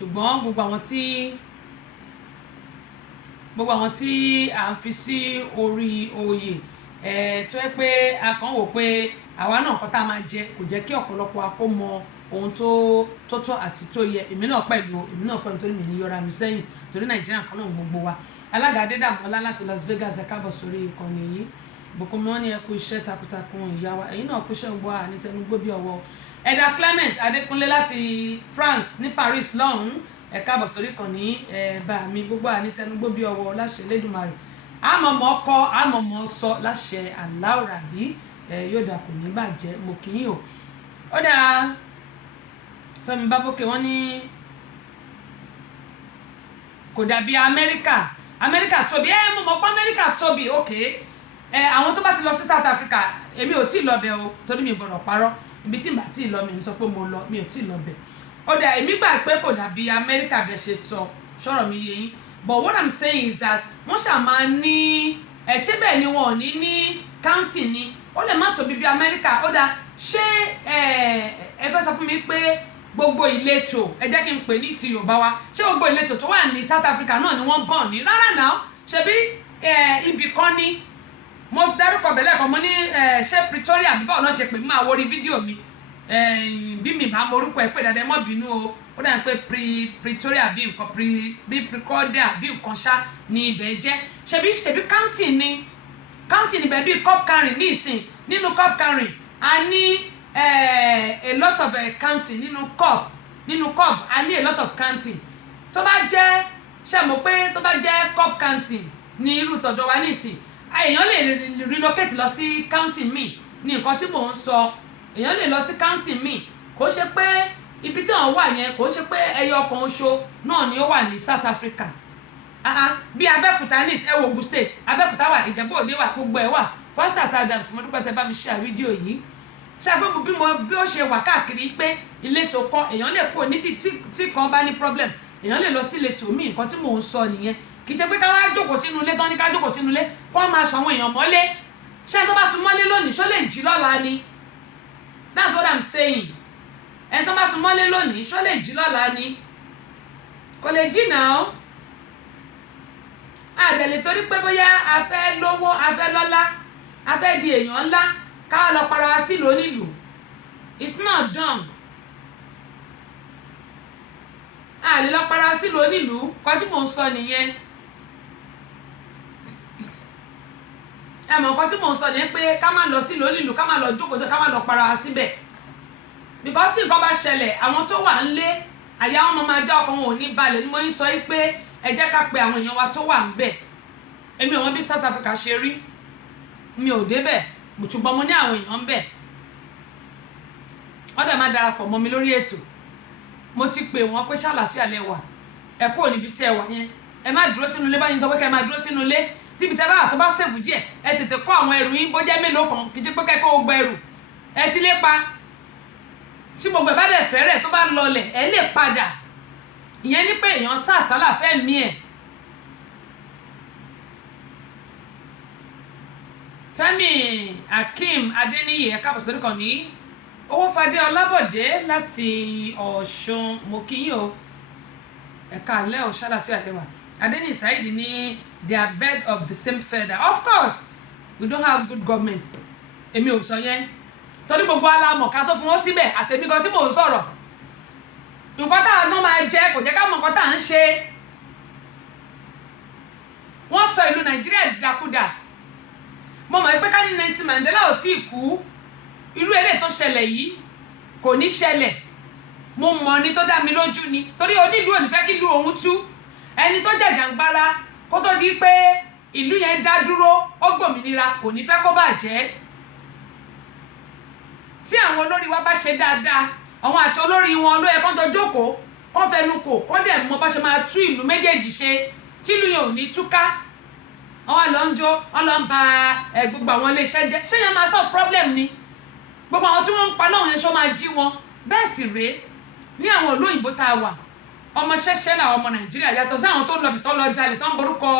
ṣùgbọ́n gbogbo àwọn tí à ń fi sí orí oyè tó yẹ pé a kàn wò pé àwa náà kọ́ tá a máa jẹ kò jẹ́ kí ọ̀pọ̀lọpọ̀ akó mọ ohun tó tọ́ àti tó yẹ èmi náà pẹ̀lú torí mi ní yọra mi sẹ́yìn torí nàìjíríà kan náà gbogbo wa alága adédàmọ́lá láti Las Vegas ẹ káàbọ̀ sórí ìkànnì yìí bùkúnmi wọn ní ẹ kú iṣẹ́ takuntakun ìyá wa ẹ̀yin náà kú iṣẹ́ gbọ́ ànítẹnugbó bí ọwọ́ ẹ̀dà Clement adékúnlé láti France ní Paris lọ́hùn-ún ẹ káàbọ̀ sórí ìkànnì bá mi gbogbo ànítẹnugbó bí ọwọ́ láṣẹ lẹ́dùnmarè àmọ̀mọ́ kọ́ àmọ̀mọ́ sọ láṣẹ aláwòrábí yóò dà kò ní bàjẹ́ mo kì í o ó dáa Fẹ́mi Bábókè wọ́n ní kò dàbí Amẹ́ríkà tóbi mo mọ̀ pé Amẹ́ríkà tóbi ok àwọn tó bá ti lọ sí South Africa èmi ò tí ì lọ bẹ̀ o torí mi gbọ́dọ̀ parọ́ ibi tí màá tí ì lọ mi ń sọ pé mo lọ mi ò tí ì lọ bẹ̀ ó dáa èmi gbà pé kò dàbí Amẹ́ríkà bẹ̀ ṣe sọ sọ̀rọ̀ mi yé yín but what I'm saying is that wọ́n ṣàmà ní ṣé bẹ́ẹ̀ ni wọn ò ní county ni ó lè má tóbi bí Amẹ́ríkà ó dáa ṣé ẹ fẹ́ sọ fún mi pé gbogbo ìletò ẹ jẹ́ kí n pè ní ti Yorùbá wa ṣé gbogbo ìletò tó wà ní South Africa náà ni wọ́n bọ̀ ní rárá náà ṣebí ibì kan ni mo dárúkọ bẹ̀lẹ̀ kan mo ní ṣé Pretoria àbí báwo náà ṣe pè mí máa wọrí fídíò mi bí mi bá morúkọ ẹ pé dáadáa mọ́ bínú o ó dà pé Pretoria bí nǹkan bí Precordia bí nǹkan ṣá ní ibẹ̀ jẹ́ ṣebí county ni bẹ́ẹ̀ bí Cup Carring ní ìsìn nínú Cup Carring a ní a lot of county nínú cup a ní a lot of county tó bá jẹ́ ṣe mọ̀ pé tó bá jẹ́ cup county ní irú tọ̀dọ̀ wa nísìn èèyàn lè relocate lọ sí county míì ní nǹkan tí mò ń sọ èèyàn lè lọ sí county míì kò ṣe pé ibi tí wọ́n wà yẹn kò ṣe pé ẹyọ kan oṣù náà ni ó wà ní South Africa bí Abẹ́òkúta ní ẹ wo Ogun State Abẹ́òkúta wà Ìjẹ̀bú Òde wà gbogbo ẹ̀ wà First Adams mo dúpẹ́ tẹ bá mi share fídíò yìí ṣàgbọ́n bí ó ṣe wà káàkiri pé ìletò kan èèyàn lè kó níbi tí kan bá ní problem èèyàn lè lọ sí ìletò míì nǹkan tí mò ń sọ nìyẹn kì í ṣe pé ká wá jókòó sínú ilé tán ní ká jókòó sínú ilé kó máa sọ àwọn èèyàn mọ́lé ṣé tó bá sún mọ́lé lónìí ṣó lè jí lọ́la ni that's what I'm saying ẹni tó bá sún mọ́lé lónìí ṣó lè jí lọ́la ni kò lè jí náà àdẹ̀lẹ̀ torí pé bóyá a fẹ́ lówó a fẹ́ lọ́lá a fẹ́ di èèyàn ńlá ká lọ para wa sí lónílùú it's not done a lè lọ para wa sí lónílùú kọ́ tí mò ń sọ nìyẹn nǹkan tí mò ń sọ nìyẹn pé ká má lọ sí lónílùú ká má lọ jókòó sí ká má lọ para wa síbẹ̀ because tí nǹkan bá ṣẹlẹ̀ àwọn tó wà ńlé àyà wọn máa já ọkàn wọn ò ní balẹ̀ ni mo ń sọ yìí pé ẹ jẹ́ ká pe àwọn èèyàn wa tó wà ńbẹ̀ èmi ò mọ̀ bí South Africa ṣe rí mi ò débẹ̀ ṣùgbọ́n mo ní àwọn èèyàn ń bẹ̀ wọ́n dẹ̀ máa darapọ̀ mọ́ mi lórí ètò mo ti pè wọ́n pé ṣàlàáfíà lẹ wà ẹ kúrò níbi tí ẹ wà yẹn ẹ má dúró sínú ilé báyìí sọ pé ká ẹ má dúró sínú ilé tíbi tẹ́ bá wà tó bá ṣèfù díẹ̀ ẹ tètè kó àwọn ẹrù yín bó jẹ́ mélòó kan kì í ṣe pé kẹ́kọ̀ọ́ gbogbo ẹrù ẹ ti lé pa tí gbogbo ẹ bá dẹ̀ fẹ́rẹ̀ tó bá lọlẹ̀ ẹ lè padà ìyẹn ní pé èèyàn sàṣálà fẹ́ mí ẹ̀ Fẹ́mi Akeem Adéníyì ẹ̀ka bọ̀sọ̀rọ̀ kan ní Owófadé Ọlábọ̀dé láti Ọ̀ṣun mo kí yín o ẹ̀ka alẹ́ ò ṣàlàfíà lẹ́wà Adéníyì Saheed ní they are birds of the same feather of course we don't have good government èmi ò sọ yẹn torí gbogbo alámọ̀ ká tó fún wọn síbẹ̀ àtẹ̀mí kan tí mò ń sọ̀rọ̀ nǹkan tá a ná máa jẹ kò jẹ́ ká mọ̀ nǹkan tá à ń ṣe wọ́n sọ ìlú Nàìjíríà dìdàkudà mo mọ̀ pé ká ní Nelson Mandela ò tí ì kú irú eré tó ṣẹlẹ̀ yìí kò ní ṣẹlẹ̀ mo mọ̀ ní tó dá mi lójú ni torí onílù ò ní fẹ́ kí ìlú òun tú ẹni tó jàjàǹgbara kó tó di pé ìlú yẹn dá dúró ó gbòmìnira kò ní fẹ́ kó bàjẹ́ tí àwọn olórí wa bá ṣe dáadáa àwọn àti olórí wọn ló yẹ kó tó jókòó kó fẹnu kò kó dẹ̀ mọ̀ bá ṣe máa tú ìlú méjèèjì ṣe tí ìlú yẹn ò ní túká wọ́n lọ ń jó wọ́n lọ ń ba gbogbo àwọn iléeṣẹ́ jẹ́ ṣé yẹn máa solve problem ni gbogbo àwọn tí wọ́n ń pa náà yẹn ṣọ́ máa jí wọn bẹ́ẹ̀ sì rèé ní àwọn ìlú òyìnbó tá a wà ọmọ ṣẹ́ṣẹ́ làwọn ọmọ Nàìjíríà yàtọ̀ sí àwọn tó ń lọ bìtọ́ lọ jalè tó ń borúkọ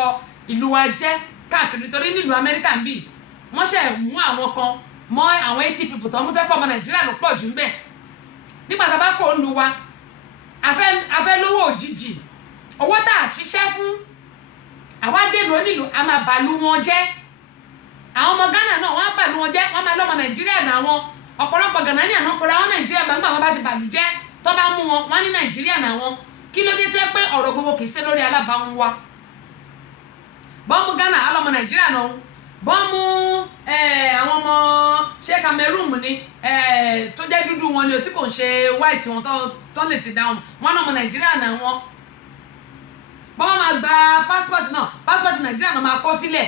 ìlú wa jẹ́ káàkiri torí nílùú Amẹ́ríkà ń bì wọ́n ṣe mú àwọn kan mọ́ àwọn 80 people tó ń mú tẹ́pọ̀ ọmọ Nàìjíríà ló pọ̀ jù ń bẹ̀ nígbà tá a bá kó ń lu wa afẹ́ lówó onílù a máa bàlú wọn jẹ́ àwọn ọmọ Ghana náà wọ́n á bàlú wọn jẹ́ wọ́n máa lọ́mọ Nàìjíríà náà wọn ọ̀pọ̀lọpọ̀ Ghanaian náà pẹ̀lú àwọn Nàìjíríà gbàgbà wọn bá ti bàlú jẹ́ tó bá mú wọn wọ́n ní Nàìjíríà náà wọn kí ló dé tó yẹ pé ọ̀rọ̀ gbogbo kì í ṣe lórí alábàáhùn wa bọ́ọ̀mù Ghana alọ́mọ Nàìjíríà náà bọ́ọ̀mù àwọn ọmọ ṣé Cameroon ni tó jẹ́ dúdú wọn ni o tí kò ń ṣe white wọn tó lè ti dá wọn wọn náà ọmọ Nàìjíríà náà wọn bọ́ọ̀ máa gba passport Nàìjíríà náà máa kọ sílẹ̀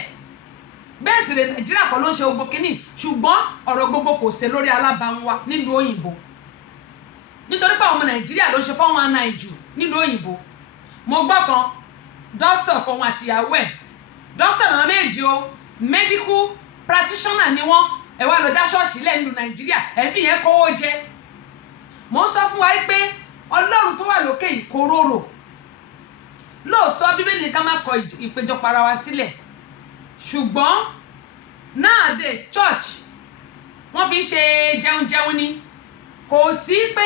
bẹ́ẹ̀ sì rè Nàìjíríà kọ́ ló ń ṣe gbogbo kínní ṣùgbọ́n ọ̀rọ̀ gbogbo kò ṣe lórí alábàáhùn wa nílùú òyìnbó nítorí pé àwọn ọmọ Nàìjíríà ló ṣe 419 jù nílùú òyìnbó mo gbọ́ kan dókítà kan wọn àtìyàwó ẹ̀ dókítà náà méjì o medical practitioner ni wọ́n ẹ wá lọ dá ṣọ́ọ̀ṣì lẹ̀ nílùú Nàìjíríà ẹ̀ fi yẹn kówó jẹ mo ń sọ fún wa pé Ọlọ́run tó wà lókè yìí kò rorò lóòótọ́ Bíbélì ká má kọ ìpéjọpọ̀ ara wa sílẹ̀ ṣùgbọ́n nowadays church wọ́n fi ń ṣe jẹun ni kò sí pé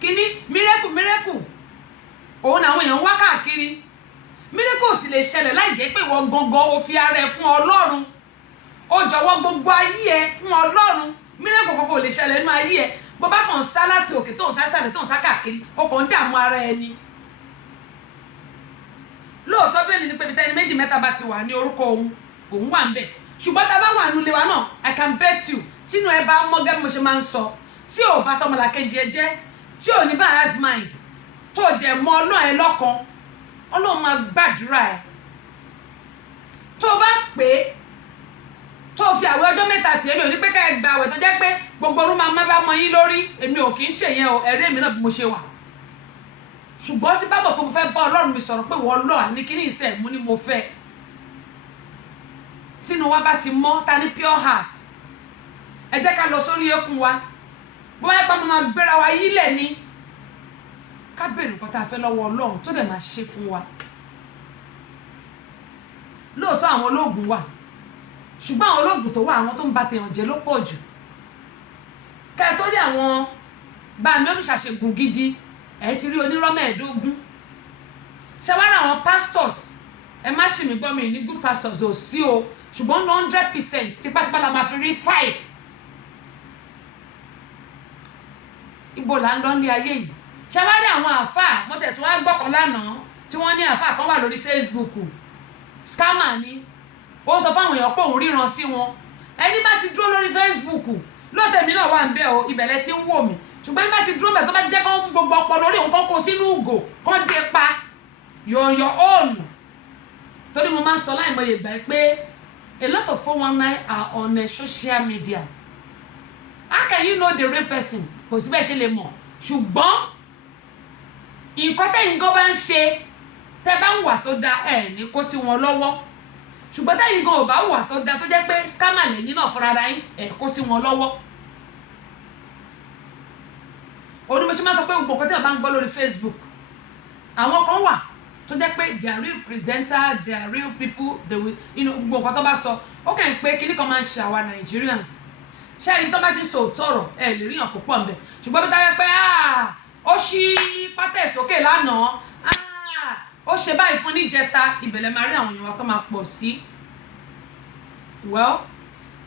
kíní mírẹ́kù òun àwọn èèyàn wá káàkiri mírẹ́kù sì lè ṣẹlẹ̀ láì jẹ́ pé ìwọ gangan o fi ara ẹ fún Ọlọ́run o jọ̀wọ́ gbogbo ayé ẹ fún Ọlọ́run mírẹ́kù kankan ò lè ṣẹlẹ̀ nínú ayé ẹ bó bá kàn sá láti òkè tó ń sá sàlẹ̀ tó ń sá káàkiri o kàn ń dààmú ara ẹni lóòótọ́ bẹ́ẹ̀ ni pé ibi tẹ́ni méjì mẹ́ta bá ti wà ní orúkọ òun wà ń bẹ̀ ṣùgbọ́n tá a bá wà nílé wa náà I can bet you tínú ẹ bá mọ́ gẹ́gẹ́ bí mo ṣe máa ń sọ tí ò bá tọmọlàkejì ẹ jẹ́ tí ò ní bias mind tó dẹ̀ mọ Ọlọ́run ẹ lọ́kan Ọlọ́run máa gbàdúrà ẹ tó bá pè é tó fi àwẹ̀ ọjọ́ mẹ́ta tì èmi ò ní pé ká ẹ gba àwẹ̀ tó jẹ́ pé gbogbo orun máa má bá mọ yín lórí èmi ò kì í ṣèyẹn o ẹ̀rí èmi náà bí mo ṣe wà ṣùgbọ́n tí bá bọ̀ pé mo fẹ́ bá Ọlọ́run mi sọ̀rọ̀ pé wọ́n lọ́ọ̀ ní kíní ìṣẹ́ mú ni mo fẹ́ tínú wa bá ti mọ́ ta ní pure heart ẹ jẹ́ ká lọ sórí eékún wa bó bá yẹ pa máa gbéra wa yílẹ̀ ni ká bèrè nǹkan tá a fẹ́ lọ́wọ́ Ọlọ́run tó dẹ̀ máa ṣe fún wa lóòótọ́ àwọn olóògùn wà ṣùgbọ́n àwọn olóògùn tó wà àwọn tó ń ba tèèyàn jẹ́ ló pọ̀ jù ká ẹ tó rí àwọn bá mi oníṣàṣègùn gidi ẹ ti rí onírọ́ 15 ṣe wá rà àwọn pastors ẹ má ṣì mí gbọ́ mi ní good pastors ò sí o ṣùgbọ́n 100% tipátipá la máa fi rí 5 ibo là ń lọ ní ayé yìí ṣe wá rí àwọn àáfàá mo tẹ̀ tí wọ́n á gbọ́kàn lánàá tí wọ́n ní àáfàá kan wà lórí Facebook scammer ni ó sọ fáwọn èèyàn pé òun ríran sí wọn ẹni bá ti dúró lórí Facebook lóòótọ́ èmi náà wà ń bẹ̀ o ìbẹ̀lẹ̀ tí ń wò mí ṣùgbọ́n ẹni bá ti dúró bẹ̀ tó bá jẹ́ kó ń gbogbo ọpọlọ lórí òun kó sínú ùgò kó dé pa your own torí mo máa ń sọ láìmọye ìgbà pé a lot of 419 are on social media how can you know the real person kò sí bẹ́ẹ̀ ṣe lè mọ̀ ṣùgbọ́n nǹkan tẹ́yìn gan bá ń ṣe tẹ́ bá ń wà tó da ẹ̀ ní kó sí wọn lọ́wọ́ ṣùgbọ́n tẹ́yìn gan ò bá wà tó da tó jẹ́ pé scammer lẹ́yìn náà fúnra ara yín ẹ̀ kó sí wọn lọ́wọ́ òun ni mo ṣe máa sọ pé gbogbo nǹkan tí wọ́n bá ń gbọ́ lórí Facebook àwọn kan wà tó jẹ́ pé they are real presenter they are real people they will gbogbo nǹkan tó bá sọ ó kàn ń pé kíní kan máa ń ṣe àwa Nigerians ṣé ẹni tó bá ti sọ òótọ́rọ̀ ẹ lè rí hàn púpọ̀ ńbẹ ṣùgbọ́n bí táyẹ pé ó ṣí pátá ìsókè lánàá ó ṣe báyìí fún níjẹta ìbẹ̀lẹ̀ máa rí àwọn èèyàn wa tó máa pọ̀ sí well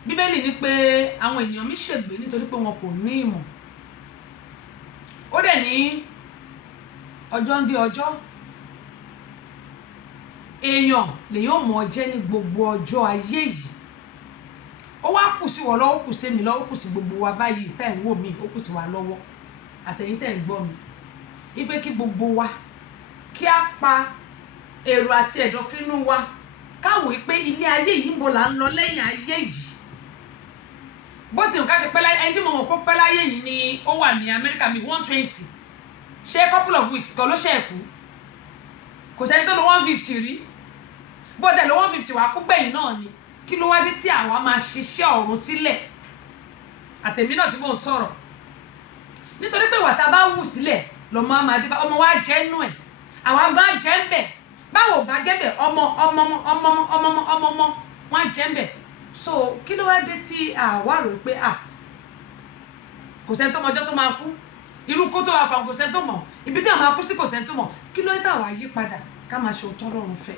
Bíbélì ní pé àwọn ènìyàn mi ṣègbé nítorí pé wọn kò ní ìmọ̀ ó dẹ̀ ní ọjọ́ ń dé ọjọ́ èèyàn lèyàn mọ̀ jẹ́ ní gbogbo ọjọ́ ayé yìí ó wá kù sí wọ́n lọ́wọ́ ó kù sí mi lọ́wọ́ ó kù sí gbogbo wa báyìí tẹ́ ń wò mí ó kù sí wa lọ́wọ́ àtẹ̀yìn tẹ́ ń gbọ́ mi ipe kí gbogbo wa kí á pa èrò àti ẹ̀dọ̀fínú wa káwò pé ilé ayé yìí mo là ń lọ lẹ́yìn ayé yìí bó ti nǹkan ṣe pẹ́ láyé ẹni tí mo mọ̀ pé pẹ́ láyé yìí ni ó wà ní Amẹ́ríkà mi 120 ṣé couple of weeks kan ló ṣe ẹ̀kú kò sẹ́ni tó lo 150 rí bó dẹ̀ lo 150 wà kú gbẹ̀yìn náà ni kí ló wá dé tí àwa máa ṣiṣẹ́ ọ̀run sílẹ̀ àtẹ̀mí náà tí mò ń sọ̀rọ̀ nítorí pé wàtá bá wù sílẹ̀ lọ́mọ á máa dé bá ọmọ wa jẹ́ nù ẹ̀ àwa gan jẹ́ ń bẹ̀ báwo bá jẹ́ bẹ̀ ọmọ wọn jẹ́ ń bẹ̀ so kí ló wá dé tí àwa rò pé kò sẹ́ni tó mọ ọjọ́ tó máa kú irú kó tó wà pa kò sẹ́ni tó mọ̀ ibi tí àwọn máa kú sí kò sẹ́ni tó mọ̀ kí ló dé àwa yí padà ká máa ṣe òótọ́ lọ́rùn fẹ́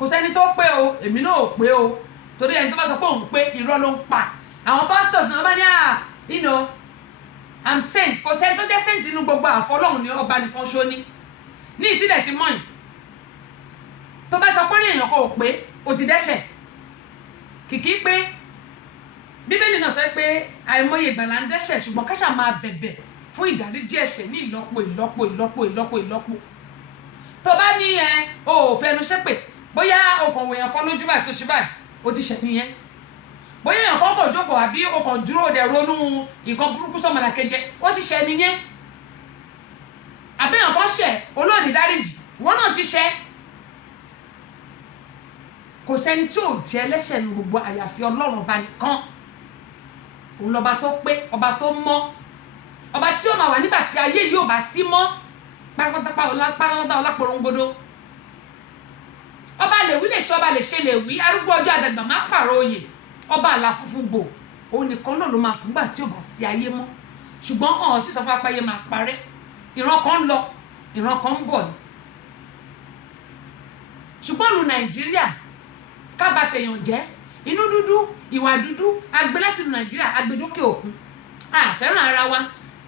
kò sẹ́ni tó pé o èmi náà ò pé o torí ẹni tó bá sọ pé òun pé irọ́ ló ń pa àwọn pastors náà bá ní you know I'm saint kò sẹ́ni tó jẹ́ saint nínú gbogbo àfọlọ́hún ní ọba nìkan ṣó ní ìtìlẹ̀ ti mọ̀yìn tó bá sọ pé ní èèyàn kan ò pé ó ti dẹ́ṣẹ̀ kìkì pé bíbélì náà sọ pé àìmọye ìgbà là ń dẹ́ṣẹ̀ ṣùgbọ́n ká ṣáà máa bẹ̀bẹ̀ fún ìdáríjì ẹ̀ṣẹ̀ ní ìlọ́po tó bá ní o ò fẹnu ṣépè bóyá o kàn wèèyàn kan lójú báyìí tó ṣe báyìí o ti ṣẹ̀ nìyẹn bóyá èèyàn kan kàn jókòó àbí o kàn dúró dẹ̀ ronú nǹkan burúkú sọ́mọlà kẹjẹ o ti ṣẹ̀ nìyẹn àbí èèyàn kan ṣẹ̀ olóòní dáríjì wọn náà ti ṣẹ̀ kò sẹ́ni tí ò jẹ́ ẹlẹ́ṣẹ̀ ní gbogbo àyàfi Ọlọ́run ọba nìkan òun lọ́ba tó pé ọba tó mọ́ ọba tí ó máa wà nígbà tí ayé yìí ò bá sí mọ́ pátápátá ọláporongodo ọba lè wí lè ṣe ọba lè ṣe lè wí arúgbó ọjọ́ àdàgbà má pààrọ̀ oyè ọba àlà funfun gbò òun nìkan náà ló máa kú nígbà tí ò bá sí ayé mọ́ ṣùgbọ́n ọ̀hún tí sọ fún apáyé máa parẹ́ ìran kan ń lọ ìran kan ń bọ̀ ni ṣùgbọ́n lu Nàìjíríà kábà tèèyàn jẹ́ inú dúdú ìwà dúdú agbé láti lu Nàìjíríà agbedókè òkun àfẹ́ràn ara wa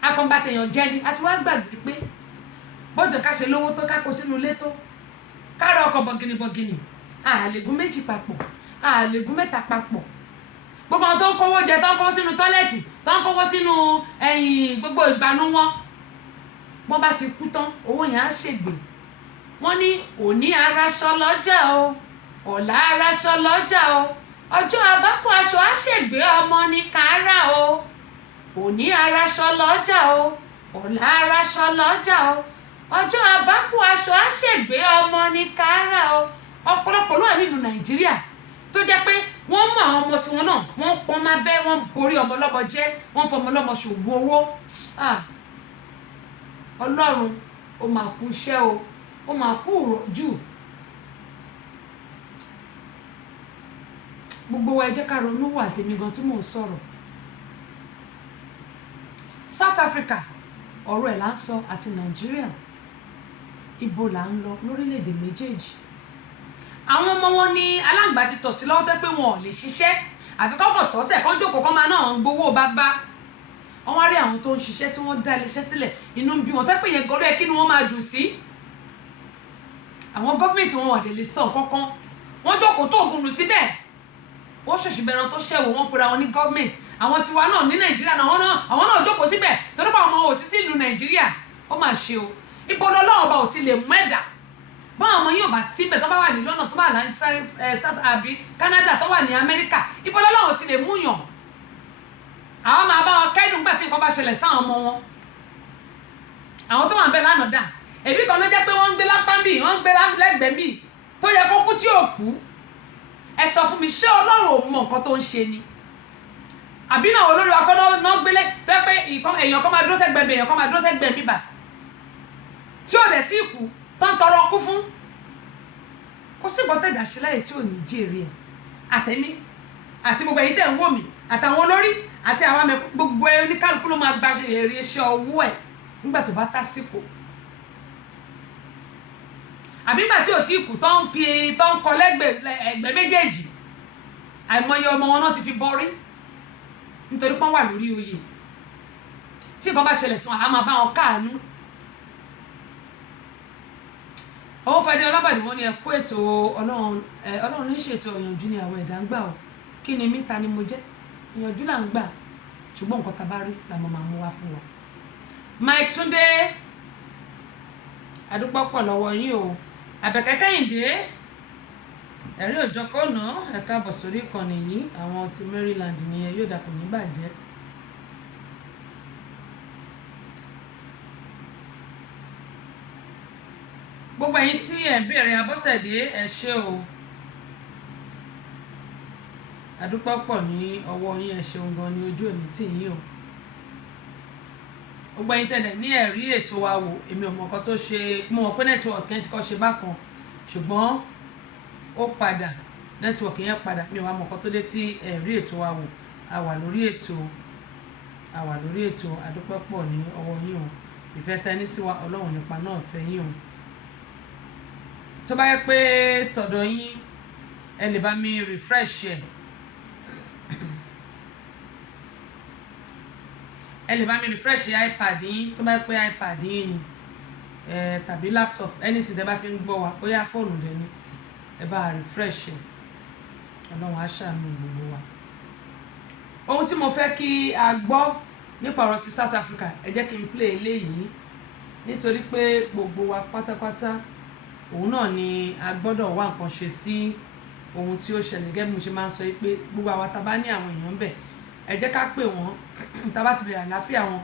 akọ̀ǹba tèèyàn jẹ́ ni àti wá gbàgbé pé bọ́dọ̀ ká ṣe lówó tó ká kó sínú ilé tó kára ọkọ̀ bọ̀gìnì àlègún méjì papọ̀ àlègún mẹ́ta papọ̀ gbogbo àwọn tó ń kówó jẹ tó ń kówó sínú tọ́lẹ̀tì tó ń kówó sínú gbogbo ìgbanú wọn wọ́n bá ti kú tán owó yẹn á ṣègbè wọ́n ní òní araṣọ lọ́jà o ọ̀la araṣọ lọ́jà o ọjọ́ àbákù aṣọ á ṣègbè ọmọ ní kàárà o òní araṣọ lọ́jà o ọ̀la araṣọ lọ́jà o ọjọ́ àbákù aṣọ á ṣègbè ọmọ ní kàárà o ọ̀pọ̀lọpọ̀ ló wà nílùú Nàìjíríà tó jẹ́ pé wọ́n mú àwọn ọmọ tiwọn náà wọ́n pọ́n má bẹ́ wọ́n borí ọmọ ọlọ́mọ jẹ́ wọ́n fọmọ ọlọ́mọ ṣògùn owó Ọlọ́run ó máa kú iṣẹ́ o ó máa kú ìrọ̀jú gbogbo wa ẹ jẹ́ ká ronú wà tèmi gan tí mò ń sọ̀rọ̀ South Africa ọ̀rọ̀ ẹ̀ là ń sọ àti Nàìjíríà ibo là ń lọ lórílẹ̀‐èdè méjèèjì àwọn ọmọ wọn ní aláǹgbá ti tọ̀ sí lọ́wọ́ tó pé wọn ò lè ṣiṣẹ́ àfi kọ́kọ́ tọ́sẹ̀ kán jókòó kán máa náà ń gbowó bábá wọ́n wá rí àwọn tó ń ṣiṣẹ́ tí wọ́n dá iléeṣẹ́ sílẹ̀ inú ń bí wọn tó pé yẹn gọ́rọ́ ẹ kí ni wọ́n máa dùn sí àwọn gọ́ọ̀mẹ̀ntì wọn ọ̀dẹ̀ lè sọ kankan wọ́n jókòó tó ògùn lù síbẹ̀ wọ́n ṣòṣì bẹ̀rẹ̀ tó ṣẹ̀wò wọ́n pera wọn ní gọ́ọ̀mẹ̀ntì àwọn tiwa náà ní Nàìjíríà náà àwọn náà jókòó síbẹ̀ torí pé àwọn ò ti sí ìlú Nàìjíríà ó máa ṣe o ibo lọ́wọ́ ọba ò ti lè mú ẹ̀dá báwọn ọmọ yóò bá síbẹ̀ tó bá wà ní London tó bá wà ní South àbí Canada tó wà ní Amẹ́ríkà ibo lọ́wọ́ ò ti lè mú yàn àwọn máa bá wọn kẹ́dùn gbà tí nǹkan bá ṣẹlẹ̀ sáwọn ọmọ wọn àwọn tó wà ń bẹ lánàá dà èbí kan ló jẹ́ pé wọ́n ń gbé lápá bì wọ́n ń gbé lẹ́gbẹ̀ẹ́ bì tó yẹ kó kú tí ò kú ẹ sọ fún mi ṣé Ọlọ́run ò mọ nǹkan tó ń ṣe ni àbí náà olórí akọ́nà náà gbélé tó yẹ pé èèyàn kan máa dúró sẹ́gbẹ̀ẹ́ mi èèyàn kan máa dúró sẹ́gbẹ̀ẹ́ mi bà tí ò dẹ̀ tí ì kú tó ń tọrọ kú fún kó sì gbọ́ tẹ̀dá ṣe láyè tí ò ní jèrè ẹ̀ àtẹ̀mí àti gbogbo ẹ̀yin tẹ̀ ń wò mí àtàwọn olórí àti àwọn àmì gbogbo ẹ̀ oníkálukú ló máa gba èrè iṣẹ́ ọwọ́ ẹ̀ nígbà tó bá tásìkò àbí ìgbà tí ò tí ì kú tó ń kọ lẹ́gbẹ̀ẹ́ méjèèjì àìmọye ọmọ wọn náà ti fi bọ́rí nítorí pọ́n wà lórí oyè tí nǹkan bá ṣẹlẹ̀ sí wọn a máa bá wọn káàánú owó fẹ́dé ọlọ́bàdì wọn ni ẹ kó ètò Ọlọ́run ní ṣètò ìyànjú ni àwọn ẹ̀dá ń gbà ọ́ kí ni mí ta ni mo jẹ́ ìyànjú là ń gbà ṣùgbọ́n nǹkan tá a bá rí la máa mú wá fún wa. Mike Túndé adúpọ̀ pọ̀ lọ́wọ́ yín o Àbẹ̀kẹ́ Kẹ́hìndé ẹ̀rí òjọ kọ́nà ẹ̀ka bọ̀ sórí ìkànnì yìí àwọn ti Maryland nìyẹn yóò dàpọ̀ ní bàjẹ́. gbogbo ẹ̀yin tí ẹ béèrè Abọ́sẹ̀dé ẹ ṣé o adúpọ̀ pọ̀ ní ọwọ́ yín ẹ ṣeun gan ni ojú òní tì yín o gbogbo ẹ̀yin tẹ́lẹ̀ ní ẹ̀rí ètò wa wò èmi ò mọ̀ nǹkan tó ṣe mo mọ̀ pé nẹ́tíwọ̀kì yẹn ti kọ́ ṣe bákan ṣùgbọ́n ó padà nẹ́tíwọ̀kì yẹn padà mi ò wá mọ̀ nǹkan tó dé tí ẹ̀rí ètò wa wò a wà lórí ètò adúpọ̀ pọ̀ ní ọwọ́ yín o ìfẹ́ tẹ́ni sí wa Ọlọ́run nípa náà fẹ́ yín o tó bá yẹ pé tọ̀dọ̀ yín ẹ lè bá mi refresh ẹ lè bá mi refresh iPad yín tó bá yẹ pé iPad yín ni tàbí laptop anything tẹ́ bá fi ń gbọ́ wa bóyá fóònù rẹ ni ẹ bá refresh Ọlọ́run á ṣàánú gbogbo wa. Ohun tí mo fẹ́ kí a gbọ́ nípa ọ̀rọ̀ ti South Africa ẹ jẹ́ kí n play eléyìí nítorí pé gbogbo wa pátápátá òun náà ni a gbọ́dọ̀ wá nǹkan ṣe sí ohun tí ó ṣẹlẹ̀ gẹ́gẹ́ bí mo ṣe máa ń sọ pé gbogbo àwa tá bá ní àwọn èèyàn bẹ̀ ẹ jẹ́ ká pè wọ́n tá bá ti bẹ̀rẹ̀ àlàáfíà wọn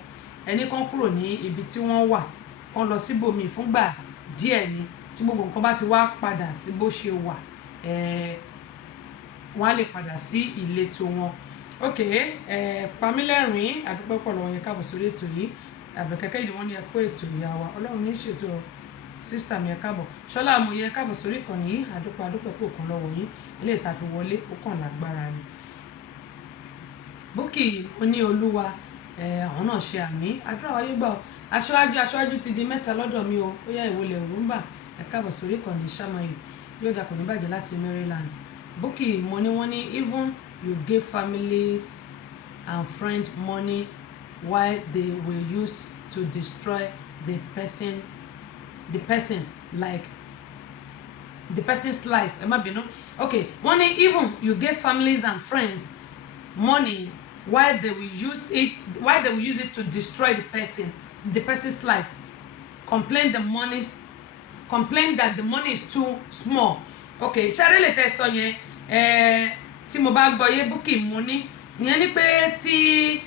ẹni kan kúrò ní ibi tí wọ́n wà kan lọ síbòmí fúngbà díẹ̀ ni tí gbogbo nǹkan bá ti wá padà sí bó ṣe wà wọ́n á lè padà sí ìletò wọn. Ok, Pamílẹ́rìn àdúpẹ́ pọ̀ lọ́wọ́ yẹn káàbọ̀ sórí ètò yìí Àbẹ̀kẹ́kẹ́ ìdí wọ́n ní ẹ kó ètò ìyá wa Ọlọ́run ní ṣètò sísítà mi ẹ káàbọ̀ Ṣọlá Amòye ẹ káàbọ̀ sórí ìkànnì yìí àdúpẹ́ pò kan lọ́wọ́ yín ilé ìta fi wọlé ó kàn lágbára ni. Búkì Oníolúwa àwọn náà ṣe àmì àdúrà wáyé gbà ọ́ aṣáájú ti di mẹ́ta lọ́dọ̀ mi o ó yá ìwọlẹ̀ òrùnbà ẹ káàbọ̀ sórí ìkànnì Ṣàmáyé yóò dà kò ní bàjẹ́ láti Maryland. Búkì mo ní wọ́n ní even you gave families and friends money while they were used to destroy the person like the person's life. Ẹ má bínú. Okay, wọ́n ní even you gave families and friends money while they will use it to destroy the person's life. Complain that the money is too small. Okay, ṣáré lè tẹ́ sọ yẹn tí mo bá gbọ́ yé Búkì mo ní ìyẹn ni pé tí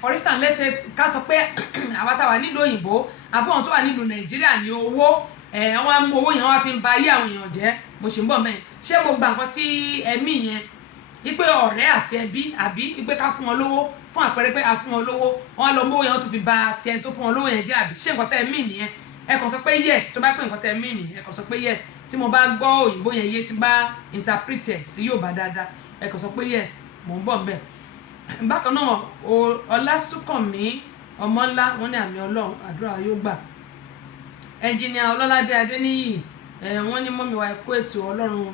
for instance lẹ́sẹ̀ ká sọ pé àwa tá wà nílùú òyìnbó àfọwọ́n tó wà nílùú Nàìjíríà ní owó wọ́n á mú owó yẹn wọ́n á fi ń ba ayé àwọn èèyàn jẹ́ mo ṣì ń bọ̀ mẹ́rin ṣé mo gba nǹkan tí ẹ̀mí yẹn wípé ọ̀rẹ́ àti ẹbí àbí wípé ká fún wọn lówó fún àpẹẹrẹ pé a fún wọn lówó wọn á lọ mówó yẹn wọ́n tún fi ba ti ẹni tó fún wọn lówó yẹn jẹ́ àbí ṣé nǹkan tẹ́ ẹ̀mí nìyẹn ẹ kàn sọ pé yes tó bá pè nǹkan tẹ́ ẹ̀mí nìyẹn ẹ kàn sọ pé yes tí mo bá gbọ́ òyìnbó yẹn yé tí bá interpret ẹ̀ sí Yorùbá dáadáa ẹ kàn sọ pé yes mò ń bọ̀ ń bẹ̀. Bákan náà Ọlásùnkànmí Ọmọńlá wọn ní àmì Ọlọ́run àdúrà yóò gbà. Ẹnjìnìà Ọlọ́ládé Adéníyì wọ́n ní mọ́mí wa ẹ kú ètò Ọlọ́run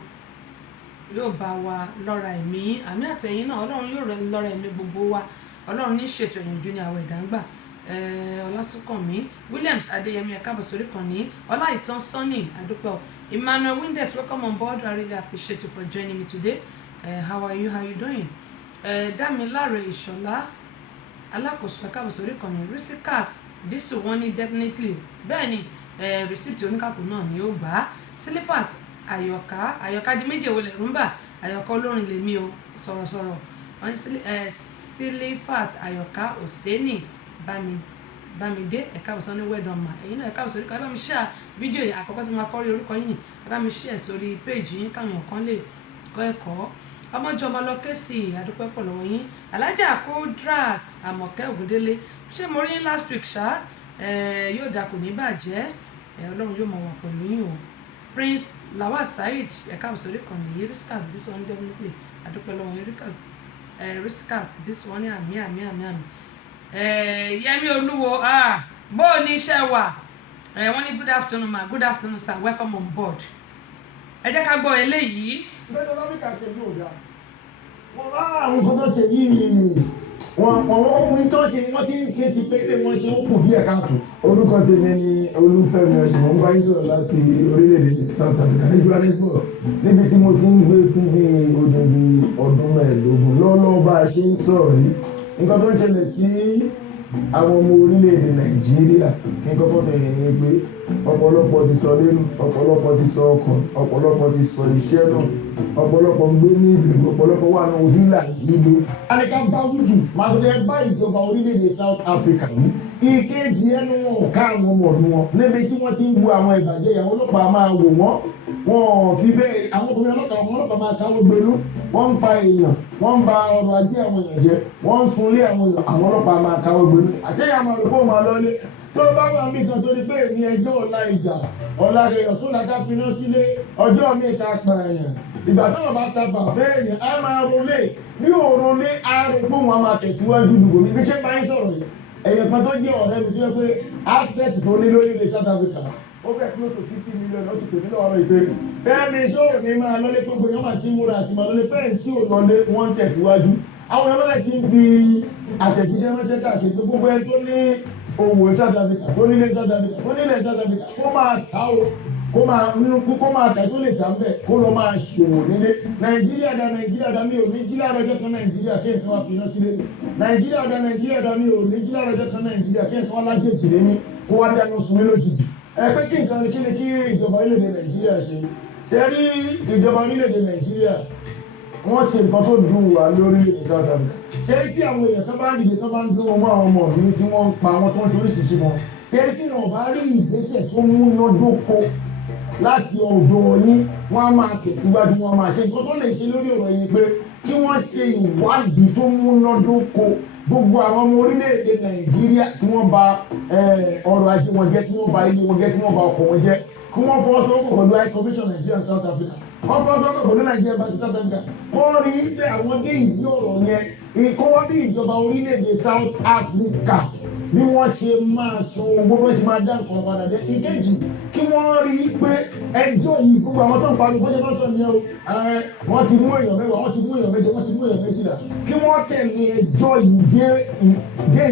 yóò bá wa lọ́ra ẹ̀mí àmì àtẹ̀yìn náà Ọlọ́run yóò lọ́ra ẹ̀mí gbogbo wa Ọlọ́run ní ṣètò ìyànjú ní àwọn ìdángbà. Ọlásùnkànmí Williams Adéyẹmí ẹ káàbọ̀ sórí kan ní Ọláìtàn Sunny àdúpẹ́ Emmanuel Windex welcome on board I really appreciate you for joining me today. How are you doing? Dámiláre Ìṣọ̀lá alákòóso ẹ káàbọ̀ sórí kan ní Risikat dísù wọn ní definitely bẹ́ẹ̀ ni receipt oníkàkùn náà ni ó gbà á. Silifat Àyọ̀ká di méje wọlé rúmbà Àyọ̀ká olórin lèmi o sọ̀rọ̀sọ̀rọ̀ wọn ní Silifat Àyọ̀ká Òsénì Bámidé ẹ káàbọ̀ sórí wẹ́dọ̀mà ẹ̀yin náà ẹ káàbọ̀ sórí kan ẹ bá mi share fídíò yìí àkọ́kọ́ tí mo máa kọ́rí orúkọ yìí ni ẹ bá mi share sórí péèjì yín káwọn èèyàn kan lè kọ́ ẹ̀kọ́. Ọmọjọba lọ́kẹ́sì àdúpẹ́ pọ̀ lọ́wọ́ yín Alájà Kudrat Àmọ̀kẹ́ Ògúndélé ṣé mo rí last week ṣá yóò dà kò ní bàjẹ́ Ọlọ́run yóò mọ̀ wà pẹ̀lú yín o. Prince Lawal Saheed ẹ káàbọ̀ sórí kan ní Risikat this one definitely àdúpẹ́ lọ́wọ́ yín Risikat this one ní àmì Yẹmí Olúwo bó o ní iṣẹ́ wà wọ́n ní good afternoon ma good afternoon sir welcome on board. Ẹ jẹ́ ká gbọ́ eléyìí. Bẹ́ẹ̀ni Ọlámíkà ṣe ní òdà wọ́n bá àwọn kan tó ṣe yìí wọ́n ọkùnrin tó ṣe wọ́n ti ń ṣe ti pé wọ́n ṣe ó kù bí ẹ̀ka tó. Orúkọ tèmi ni Olúfẹ́mi Ọ̀ṣun ń bá yín sọ̀rọ̀ láti orílẹ̀-èdè South Africa ní Johannesburg níbi tí mo ti ń gbé fún bí ọdún mẹ́ẹ̀ẹ́dógún lọ́wọ́lọ́wọ́ bá a ṣe ń sọ̀rọ̀ yìí nǹkan tó ń ṣẹlẹ̀ sí àwọn ọmọ orílẹ̀-èdè Nàìjíríà kí n kọ́kọ́ fẹ̀yìn ní pé ọ̀pọ̀lọpọ̀ ti sọ lẹ́nu ọ̀pọ̀lọpọ̀ ti sọ ọkàn ọ̀pọ̀lọpọ̀ ti sọ iṣẹ́ náà ọ̀pọ̀lọpọ̀ gbé ní ìbẹ̀rù ọ̀pọ̀lọpọ̀ wà ní òhìlà ìgbé. Àníkà bá wújù máa tó dé bá ìjọba orílẹ̀-èdè South Africa wí. Ìkejì ẹnu wọn ò ká àwọn ọmọ ọdún wọn níbi tí wọ́n ti ń bu àwọn ìbàjẹ́ ìyàwó ọlọ́pàá máa wò wọ́n. Wọ́n fi bẹ́ẹ̀ àwọn obìnrin ọlọ́pàá máa káwọ́ gbélú wọ́n ń pa èèyàn wọ́n ń ba ọrọ̀ ajé àwọn èèyàn jẹ́ wọ́n ń sunlé àwọn ọlọ́pàá máa káwọ́ gbélú àṣeyà máa rò pé ó máa lọ́lé tó bá wà mí kan tó ní pé ní ẹjọ́ ọ̀la ìjà ọ̀la rẹ̀ ọ̀tún làdá finá sílé ọjọ́ mi ta pààyàn ìgbà tó wọ́n bá ta fàfẹ́ èèyàn á máa rolé bí òrolé arúgbó wọn máa tẹ̀síwájú dùgbò mi bí ṣé máa ń sọ̀rọ̀ yìí ẹ̀yàn kan tó jẹ́ ọ̀rẹ́ mi tó yẹ pé asset tó ní lórílẹ̀ South Africa ó fẹ́ close to 50 million ó ti pè mí lọ́wọ́ ìpè Fẹ́mi sóò ní máa lọ́lé pé gbogbo yẹn máa ti múra àti máa lọ́lé pẹ́ẹ́n tí ò lọ́lé wọ́n ń tẹ̀síwájú àwọn ọlọ́lẹ̀ ti ń fi àtẹ̀jíṣẹ́ ránṣẹ́ káàkiri pé gbogbo ẹni tó ní òwò South Africa tó nílé South Africa tó nílé South Africa kó máa ta o kó máa tà tó lè tà ń bẹ̀ kó lọ máa ṣòwò nílé Nàìjíríà dá mi ò ní jí láàrọ̀jọ́ kan Nàìjíríà kí nǹkan wá fi iná sílé Nàìjíríà dá mi ò ní jí láàrọ̀jọ́ kan Nàìjíríà kí nǹkan wá lájèjì lé ní kó wá dáná sun mí lójijì pé kí nǹkan kí ni kí ìjọba orílẹ̀-èdè Nàìjíríà ṣe rí ìjọba orílẹ̀-èdè Nàìjíríà wọ́n ṣe nǹkan tó dùn wà lórílẹ̀-èdè South Africa ṣe rí tí àwọn èèyàn kan bá ń dìde kan bá ń dún wọn mọ́ àwọn ọmọ mi tí wọ́n ń pa wọn tó ń ṣe oríṣiríṣi wọn ṣe rí tí wọn bá rí ìgbésẹ̀ tó múnádóko láti ọ̀dọ̀ yín wọ́n á máa tẹ̀síwájú wọn á máa ṣe nǹkan tó lè ṣe lórí ọ̀rọ̀ yìí pé kí wọ́n ṣe ìwádìí tó múnádóko gbogbo àwọn ọmọ orílẹ̀-èdè Nàìjíríà tí wọ́n bà ọrọ̀ ajé wọn jẹ́ tí wọ́n bà ilé wọn jẹ́ tí wọ́n bà ọkọ̀ wọn jẹ́ kí wọ́n fọwọ́sowọ́pọ̀ pẹ̀lú High Commission Nigeria South Africa wọ́n fọwọ́sowọ́pọ̀ pẹ̀lú Nigeria bá South Africa wọ́n rí pé àwọn dé ìdí ọ̀rọ̀ yẹn ìkọ́wọ́ bí ìjọba orílẹ̀-èdè South Africa bí wọ́n ṣe máa san owó bó ṣe máa dá nǹkan padà dé ìkejì kí wọ́n rí pé ẹjọ́ yìí gbogbo àwọn tó ń parí bó ṣe máa sọ nìyẹn o wọ́n ti mú èèyàn mẹ́wàá wọ́n ti mú èèyàn mẹ́jọ wọ́n ti mú èèyàn méjìlá kí wọ́n tẹ̀lé ẹjọ́ yìí dé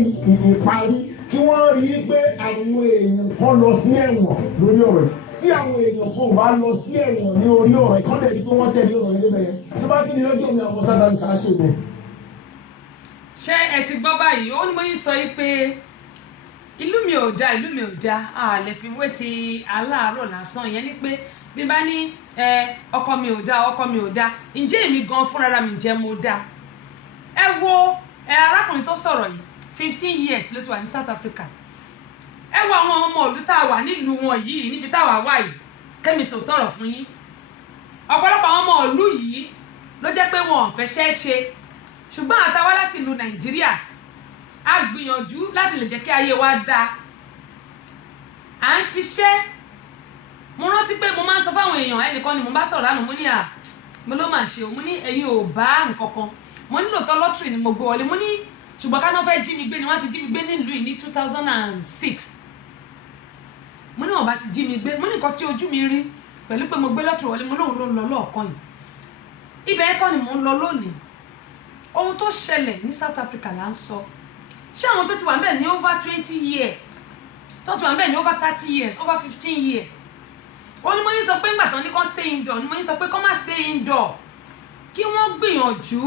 ìparí kí wọ́n rí pé àwọn èèyàn kan lọ sí ẹ̀wọ̀n lórí ọ̀rọ̀ yìí tí àwọn èèyàn kan bá lọ sí ẹ̀wọ̀n ní orí ọ̀rọ̀ ìkọ́lẹ̀ yìí tó wọ́n tẹ̀lé ọ̀rọ̀ yẹn débẹ̀ yẹn tó bá kí ni lọ́jọ́ mi àwọn South Africa ṣòro. ṣé ẹ ti gbọ́ báyìí ó ní mo yín sọ yìí pé ìlú mi ò dá a lè fi wé ti aláàárọ̀ lásán yẹn ni pé bí bá ní ọkọ mi ò dá ǹjẹ́ èmi gan fúnra mi ǹjẹ́ mo dá ẹ wo arákùnrin tó sọ̀rọ̀ yìí 15 years ló ti wà ní South Africa ẹ wo àwọn ọmọ ìlú tá a wà nílùú wọn yìí níbi táwa wà yìí kẹ́mi sọ tọrọ fún yín ọ̀pọ̀lọpọ̀ àwọn ọmọ ìlú yìí ló jẹ́ pé wọn ò fẹ́ ṣe ṣùgbọ́n àtàwá láti ìlú Nàìjíríà a gbìyànjú láti lè jẹ́ kí ayé wa dáa à ń ṣiṣẹ́ mo rántí pé mo máa ń sọ fáwọn èèyàn ẹnìkan ni mo bá sọ̀rọ̀ lánàá mo ní mo ló máa ṣe o mo ní ẹ̀yin ò bá nǹkan kan mo ní lóòótọ́ lọ́tìrì ni mo gbé wọlé mo ní ṣùgbọ́n ká náà fẹ́ jí mi gbé ni wọ́n ti jí mi gbé nílùú yìí ní 2006 mo ní wọ́n bá ti jí mi gbé mo ní nǹkan tí ojú mi rí pẹ̀lú pé mo gbé lọ́tìrì wọlé mo lóun ló ń lọ lọ́ọ̀kan yìí ibẹ̀ ẹ̀kọ́ ni mo ń lọ lónìí ohun tó ṣẹlẹ̀ ní South Africa là ń sọ ṣé àwọn tó ti wà ńbẹ̀ ní over 20 years tó ti wà ńbẹ̀ ní over 30 years over 15 years ó ní mo yín sọ pé ńgbà tán ní kán stay indoor ní mo yín sọ pé kán má stay indoor kí wọ́n gbìyànjú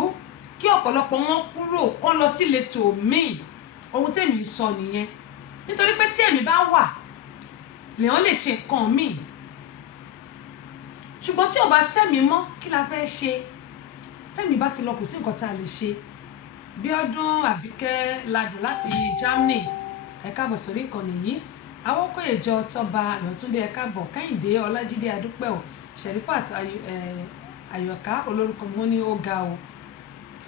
kí ọ̀pọ̀lọpọ̀ wọn kúrò kán lọ sí ìletò míì ohun tèmi sọ nìyẹn nítorí pé tí èmi bá wà lèèyàn lè ṣe nǹkan míì ṣùgbọ́n tí ò bá sẹ́mi mọ́ kí la fẹ́ ṣe tèmi bá ti lọ kò sí nǹkan tá a lè ṣe Bíọ́dún Àbíkẹ́ Ládùn láti Germany ẹ káàbọ̀ sórí ìkànnì yìí Awókòyèjọ Tọ́ba Ayọ̀túndé ẹ káàbọ̀ Kẹ́hìndé Ọlájídé Adúpẹ́ o Sherifat Ayọ̀ká olórúkọ mi wọ́n ní ó ga o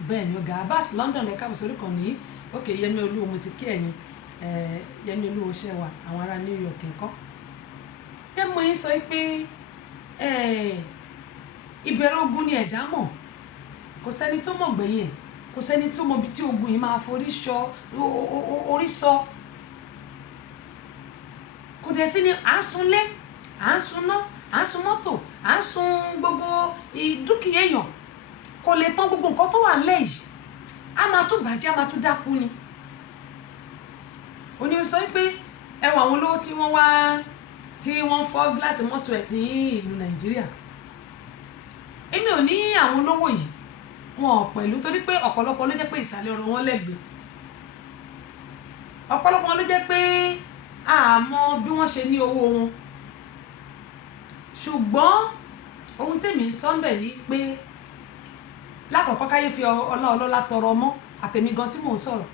bẹ́ẹ̀ ni ó ga Abbas London ẹ káàbọ̀ sórí ìkànnì yìí òkè Yẹmí Olúwo mo ti kí ẹ̀yin Yẹmí Olúwo ṣẹwà àwọn ará New York nǹkan ẹ mọ yín sọ pé ìbẹ̀rẹ̀ ogun ni ẹ̀dá mọ̀ kò sẹ́ni tó mọ̀ gbẹ̀yìn ẹ̀ kò sẹ́ni tó mọ̀ bí tí ogun yìí máa forí sọ orí sọ kò dẹ̀ sí ni à ń sunlé à ń sunná à ń sun mọ́tò à ń sun gbogbo dúkìá èèyàn kò lè tán gbogbo nǹkan tó wà nílẹ̀ yìí a máa tún bàjẹ́ a máa tún dákú ni onímọ̀ sọ pé ẹwà àwọn olówó tí wọ́n wá tí wọ́n fọ́ gíláàsì mọ́tò ẹ̀ ní ìlú Nàìjíríà èmi ò ní àwọn olówó yìí wọn ò pẹ̀lú torí pé ọ̀pọ̀lọpọ̀ ló jẹ́ pé ìsàlẹ̀ ọ̀rọ̀ wọn lẹ́gbẹ̀ẹ́ ọ̀pọ̀lọpọ̀ ló jẹ́ pé àmọ́ bí wọ́n ṣe ní owó wọn ṣùgbọ́n ohun tèmi ń sọ ńbẹ̀ ni pé lákọ̀ọ́kọ́ káyé fi ọlọ́ọ̀lọ́lá tọrọ mọ́ àtẹ̀mí gan tí mò ń sọ̀rọ̀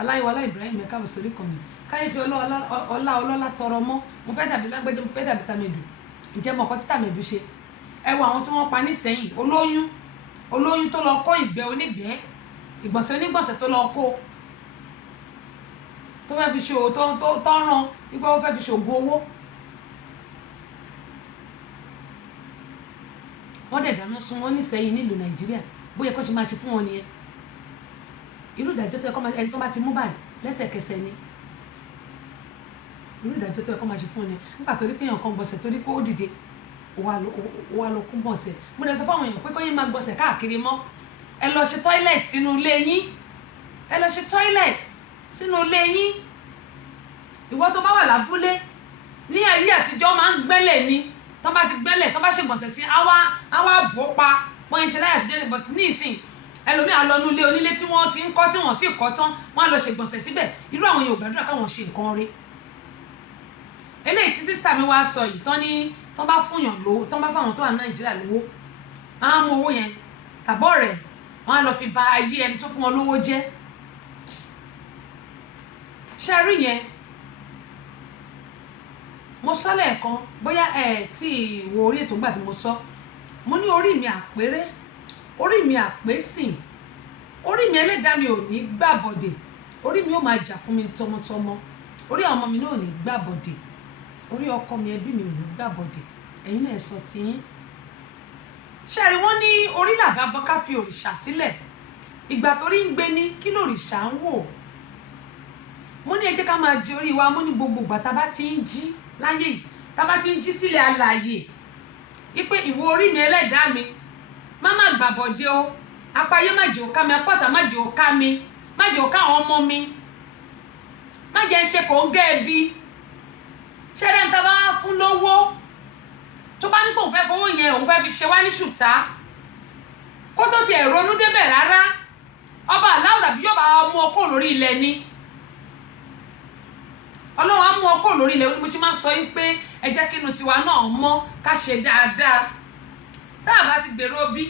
Ọláyíwọlá Ibrahim ẹ̀ka bọ̀sọ̀rí kan ni káyé fi ọlọ́ọ̀lọ́lá tọrọ mọ́ mo fẹ́ dàbí lágbẹ́jọ́ mo fẹ́ dàbí tàmẹ̀dù ǹjẹ́ mọ̀ ọkọ tí tàmẹ̀dù ṣe ẹ wo àwọn tí wọ́n pa nísẹ́yìn olóyún tó lọ kó ìgbẹ́ onígbẹ́ ìgbọ̀nsẹ̀ onígbọ̀nsẹ̀ tó lọ kó tó fẹ́ fi ṣòwò tó ràn nígbà ó fẹ́ fi ṣògùn owó wọ́n dẹ̀ dáná sun wọn nísẹ́yìn nílùú Nàìjíríà bóyá kó ṣe máa ṣe fún wọn nìyẹn irú ìdájọ́ tó yẹ kó ẹni tó bá ti mú báyìí lẹ́sẹ̀kẹsẹ̀ ni irú ìdájọ́ tó yẹ kó máa ṣe fún ni nígbà tó rí pé èèyàn kan gbọ̀nsẹ̀ tó rí pé ó dìde ó wá lọ kú gbọ̀nsẹ̀ mo dẹ̀ sọ fún àwọn èèyàn pé kó yín máa gbọ̀nsẹ̀ káàkiri mọ́ ẹ lọ ṣe toilet sínú ilé yín ẹ lọ ṣe toilet sínú ilé yín ìwọ tó bá wà lábúlé ní ayé àtijọ́ máa ń gbẹ́lẹ̀ ni tó bá ti gbẹ́lẹ̀ tó bá ṣe gbọ̀nsẹ̀ sí àwa bò pa wọ́n ń ṣe láyé àtijọ́ but ní ìsìn ẹlòmíà lọ nú ilé onílé tí wọ́n ti ń kọ́ tí wọ́n ti kọ́ tán wọ́n á lọ ṣe gbọ̀nsẹ̀ síbẹ̀ irú àwọn yóò gbàdúrà káwọn ṣe nǹkan rí eléyìí tí sísítà mi wá sọ yìí tán ní tán bá fúnyàn lówó tán bá fáwọn tó wà ní Nàìjíríà lówó á mú owó yẹn tàbọ̀ rẹ̀ wọ́n á lọ fi ba ayé ẹni tó fún wọn lówó jẹ́ ṣe rí yẹn mo sọ lẹ́ẹ̀kan bóyá tí wo orí ètò gbà tí mo sọ mo ní orí mi àpérè orí mi àpésìn orí mi ẹlẹ́dàá mi ò ní gbàbọ̀dè orí mi ò máa jà fún mi tọmọtọmọ orí àwọn ọmọ mi náà ò ní gbàbọ̀dè orí ọkọ mi ẹbí mi ò ní gbàbọ̀dè ẹ̀yin náà sọ tiyín ṣẹ́ẹ̀rí wọ́n ní orí làbá bọ́ ká fi òrìṣà sílẹ̀ ìgbà torí ń gbé ní kí lòrìṣà ń wò mo ní ẹ jẹ́ ká máa di orí wa mo ní gbogbo ìgbà tá a bá ti ń jí láyé yìí tá a bá ti ń jí sílẹ̀ alààyè wípé ìwọ orí mi ẹlẹ́dàá mi má gbàbọ̀dé o apáyé má jẹ́ ó ká mi apáta má jẹ́ ó ká mi má jẹ́ ó ká àwọn ọmọ mi má jẹ́ ń ṣe kò ń gẹ́ ẹbí ṣẹ́rẹ́ ń ta bá fún lówó tó bá ní pé òun fẹ́ fowó yẹn òun fẹ́ fi ṣe wá ní ṣùtá kó tó tiẹ̀ ronú débẹ̀ rárá ọba aláwùrà bí yóò bá mú ọkọ lórí ilẹ̀ ni ọlọ́run á mú ọkọ lórí ilẹ̀ mo ti máa sọ yín pé ẹ jẹ́ kí inú tiwa náà mọ́ ká ṣe dáadáa tá a bá ti gbèrò bí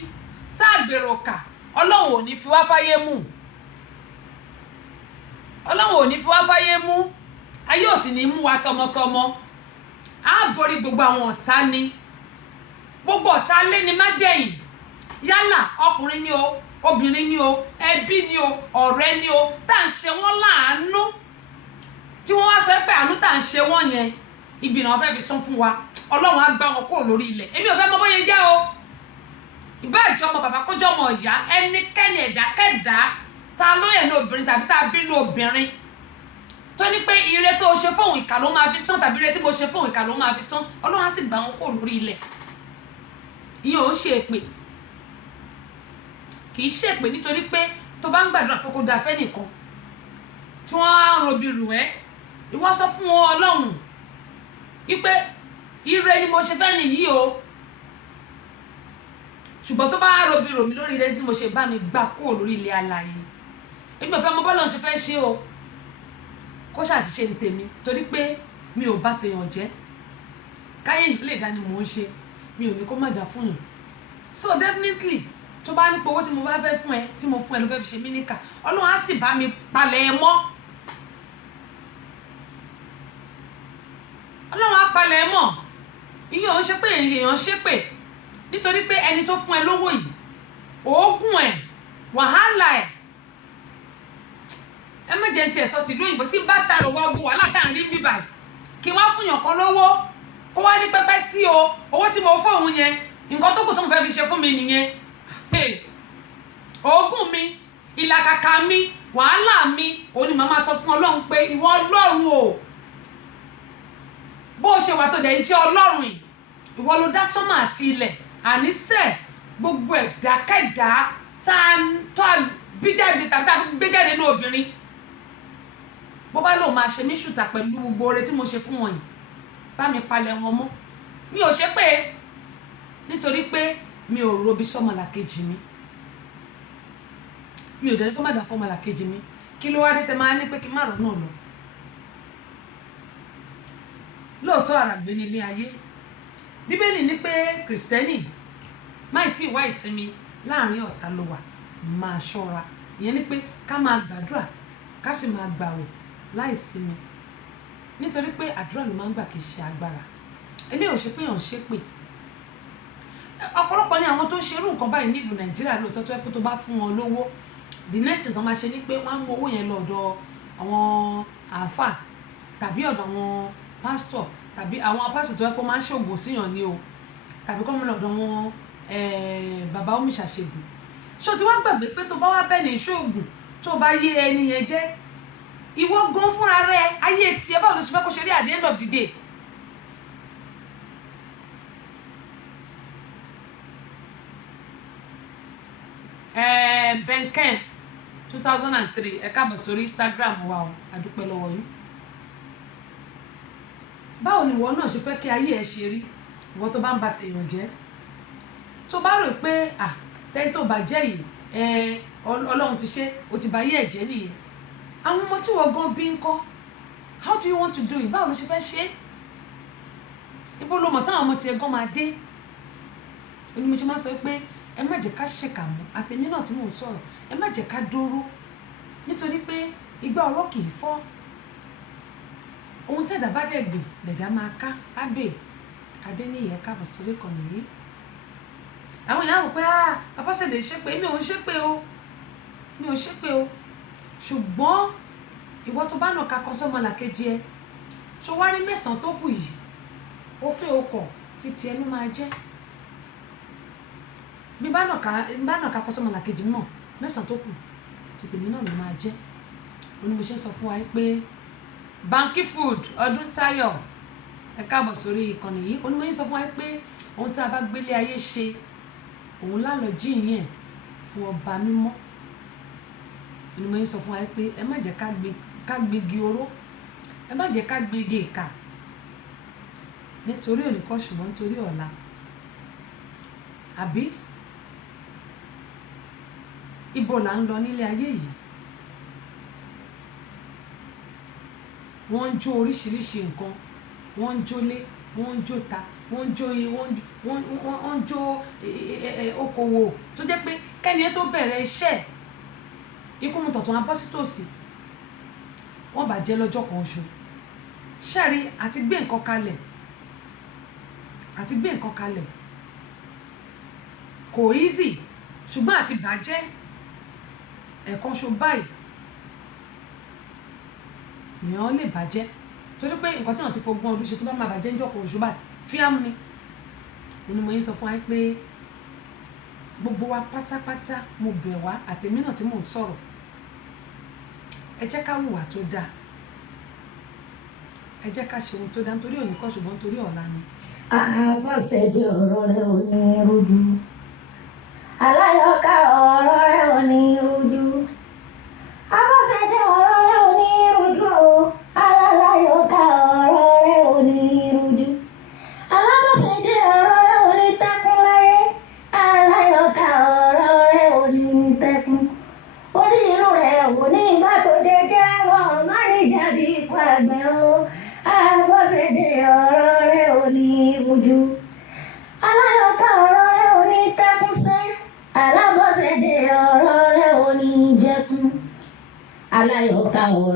tá a gbèrò kà ọlọ́run ò ní fi wá fáyé mú ọlọ́run ò ní fi wá fáyé mú ayé ò sì ní mú wa tọmọtọmọ á borí gbogbo àwọn ọ̀tá ni gbogbo ọ̀tá lé ní má dẹ̀yìn yálà ọkùnrin ni o obìnrin ni o ẹbí ni o ọ̀rẹ́ ni o tá à ń ṣe wọ́n láàánú tí wọ́n wá sọ pé àánú tá à ń ṣe wọ́n yẹn ibi náà fẹ́ fi sán fún wa ọlọ́run á gbá wọn kúrò lórí ilẹ̀ èmi ò fẹ́ mọ bóyá jẹ́ o ìbá ìjọmọ bàbá kọjọ́ ọmọ ìyá ẹnikẹ́ni ẹ̀dá kẹ́dá ta lóyè ní obìnrin tàbí tá a bí ní obìnrin tó ní pé ire tó ṣe fóun ìkà ló máa fi sán tàbí ire tí mo ṣe fóun ìkà ló máa fi sán ọlọ́run á sì gbá wọn kúrò lórí ilẹ̀ ìyẹn ò ń ṣe èpè kì í ṣe èpè nítorí pé tó bá ń gbàdúrà pé kó da fẹ́ nìkan tí wọ́n á robi rù ẹ́ ìwọ sọ fún wọn ọlọ́run wípé ire ni mo ṣe fẹ́ nìyí o ṣùgbọ́n tó bá robi rò mí lórí ire tí mo ṣe bá mi gbà kúrò lórí ilé alààyè èmi ò fẹ́ mọ bọ́lọ̀ ṣe fẹ́ ṣe o kó ṣàti ṣe ń tèmi torí pé mi ò bá tèèyàn jẹ́ káyé yìí lè dá ni mò ń ṣe mi ò ní kó má dá fún yàn so definitely tó bá ní pé owó tí mo bá fẹ́ fún ẹ tí mo fún ẹ ló fẹ́ fi ṣe mí níkà ọlọ́run á sì bá mi palẹ̀ ẹ mọ́ ọlọ́run á palẹ̀ ẹ mọ́ ìyẹn ò ń ṣe pé èèyàn ṣe pé nítorí pé ẹni tó fún ẹ lówó yìí oògùn ẹ wàhálà ẹ emergency ẹ̀ sọ ti lóyìnbó tí bá tààrọ̀ wá gbọ́ wàhálà tá à ń rí bíbà kí wọ́n á fún yàn kan lówó kó wá ní pẹ́pẹ́ sí o owó tí mo fóun yẹn nǹkan tó kù tó ń fẹ́ fi ṣe fún mi nìyẹn oògùn mi ìlàkàkà mi wàhálà mi òun ni màá sọ fún ọlọ́run pé ìwọ ọlọ́run o bó o ṣe wà tó dẹ̀ ń jẹ́ ọlọ́run yìí ìwọ ló dá sánmà àti ilẹ̀ àníṣe gbogbo ẹ̀dákẹ́dá tá a bí jáde tàbí tá a gbé jáde ní obìnrin bó bá lóun máa ṣe mí ṣùtà pẹ̀lú gbogbo oore tí mo ṣe fún wọn yìí bá mi palẹ̀ wọn mọ́ mi ò ṣe pé nítorí pé mi ò robi sọ́mọlàkejì mi ò dẹ̀ ní kó má dà fọ́mọlàkejì mi kí ló wá dé tẹ máa ní pé kí n má rọ̀ náà lọ lóòótọ́ àràgbé ní ilé ayé bíbélì ní pé kìrìsìtẹ́nì máì tí ì wá ìsinmi láàrin ọ̀tá ló wà máa ṣọ́ra ìyẹn ni pé ká máa gbàdúrà ká sì máa gbàwẹ̀ láì sinmi nítorí pé àdúrà ló máa ń gbà kì í ṣe agbára eléyìí ò ṣe pé yàn ṣe pé ọ̀pọ̀lọpọ̀ ni àwọn tó ń ṣerú nǹkan báyìí nílùú nàìjíríà lóòótọ́ tó yẹ pé tó bá fún wọn lówó the next thing tó máa ṣe ni pé wọ́n á mú owó yẹn lọ ọ̀dọ̀ àwọn àáfà tàbí ọ̀dọ̀ àwọn pásítọ̀ tàbí àwọn pásítọ̀ tó yẹ pé máa ń ṣògùn síyàn ni o tàbí kọ́ mọ́ lọ́dọ̀ wọn bàbá omiṣàṣègùn ṣó ti wá gbàgbé pé tó bá wá bẹ́ẹ̀ ní ṣògùn tó bá yé ẹni yẹn jẹ́ ìwọ gan fúnra rẹ ayé tiẹ̀ báwo ló ṣe fẹ́ kó ṣe rí at the end of the day. Benken 2003 ẹ káàbọ̀ sórí Instagram wa o àdúpẹ́ lọ́wọ́ yín. Báwo ni ìwọ náà ṣe fẹ́ kí ayé ẹ ṣe rí ìwọ tó bá ń ba tèèyàn jẹ́, tó bá rò pé tẹ́ni tó bàjẹ́ yìí Ọlọ́run ti ṣe o ti bà ayé ẹ̀ jẹ́ nìyẹn. Àwọn ọmọ tí wọ́n gan bí ń kọ́, how do you want to do it? Báwo ló ṣe fẹ́ ṣe é? Ibo ló mọ̀ táwọn ọmọ tiẹ̀ gan máa dé? Onímọ̀ ṣe máa sọ pé ẹ má jẹ́ ká ṣèkà mọ́, àtẹ̀mí náà tí mò ń sọ̀rọ̀ ẹ má jẹ́ ká dóró, nítorí pé igbá ọwọ́ kì í fọ́. Ohun tí ẹ̀dá bá dẹ̀ gbìn lẹ̀dá máa ká. Abbey Adéníyì káàbọ̀ sórí ìkànnì yìí. Àwọn èèyàn rò pé Abọ́sẹ̀dé ṣépè, mi ò ń ṣépè o, mi ò ń ṣépè o, ṣùgbọ́n ìwọ tó bá nà ká kan sọ́mọ làkejì ẹ tó wá rí mẹ́sàn-án tó kù yìí ó fẹ́ okọ̀ títí ẹnu máa jẹ́. bí bá nà ká kan sọ́mọ làkejì mọ̀ mẹ́sàn-án tó kù títí mi náà ló máa jẹ́. Onímọ̀ṣẹ́ sọ fún wa pé Banky Food Ọdúntáyọ̀ ẹ káàbọ̀ sórí ìkànnì yìí. Onímọ̀ṣẹ́ sọ fún wa pé ohun tí a bá gbélé ayé ṣe òun lálọ́ jíìyàn fún ọba mímọ́. Onímọ̀ṣẹ́ sọ fún wa pé ẹ má jẹ́ ká gbégi oró, ẹ má jẹ́ ká gbégi ìkà nítorí òní kọ́ ṣùgbọ́n nítorí ọ̀la. Àbí ibo là ń lọ nílé ayé yìí? Wọ́n ń jó oríṣiríṣi nǹkan, wọ́n ń jólé, wọ́n ń jóta, wọ́n ń jó wọ́n ń jó okòwò tó jẹ́ pé kẹ́ni ẹ tó bẹ̀rẹ̀ iṣẹ́ ikú mu tọ̀tún abọ́sítòsì wọ́n bàjẹ́ lọ́jọ́ kan oṣù. Ṣẹ́rí àti gbé nǹkan kalẹ̀ kò easy, ṣùgbọ́n àti bàjẹ́ ẹ̀kan ṣo báyìí nìyẹn lè bàjẹ́, torí pé nǹkan tí wọ́n ti fogún ọdún ṣe tó bá máa bàjẹ́ níjọ́ kan oṣù báyìí fíàmù ni. Onímọ̀ yín sọ fún wa pé gbogbo wa pátápátá mo bẹ̀ wá àtẹ̀mí náà tí mò ń sọ̀rọ̀, ẹ jẹ́ ká hùwà tó dáa, ẹ jẹ́ ká ṣe ohun tó dáa nítorí òní kọ́ ṣùgbọ́n nítorí ọ̀la ni. Abọ́sẹ̀dé ọ̀rọ̀ rẹ̀ ò ní rújú, Aláyọ̀ká ọ̀rọ̀ rẹ̀ ò ní rújú, Abọ́sẹ̀dé ọ̀rọ̀ rẹ̀ ò ní rújú o, Aláyọ̀ká ọ̀rọ̀ rẹ̀ ò ní rújú, Alábọ́sẹ̀dé ọ̀rọ̀ rẹ̀ ò ní tẹ́kún láyé, Aláyọ̀ká ọ̀rọ̀ rẹ̀ ò ní tẹ́kún, orí inú rẹ̀ ò ní bá tó jẹjẹ́ wọn má ní jáde ikú àgbẹ̀ o, Abọ́sẹ̀dé ọ̀rọ̀ rẹ̀ ò ní rújú, Aláyọ̀ká ọ̀rọ̀ rẹ̀ ò ní tẹ́kún sẹ́, Alábọ́sẹ̀dé ọ̀rọ̀ rẹ̀ ò ní jẹkún, Aláyọ̀ká ọ̀rọ̀.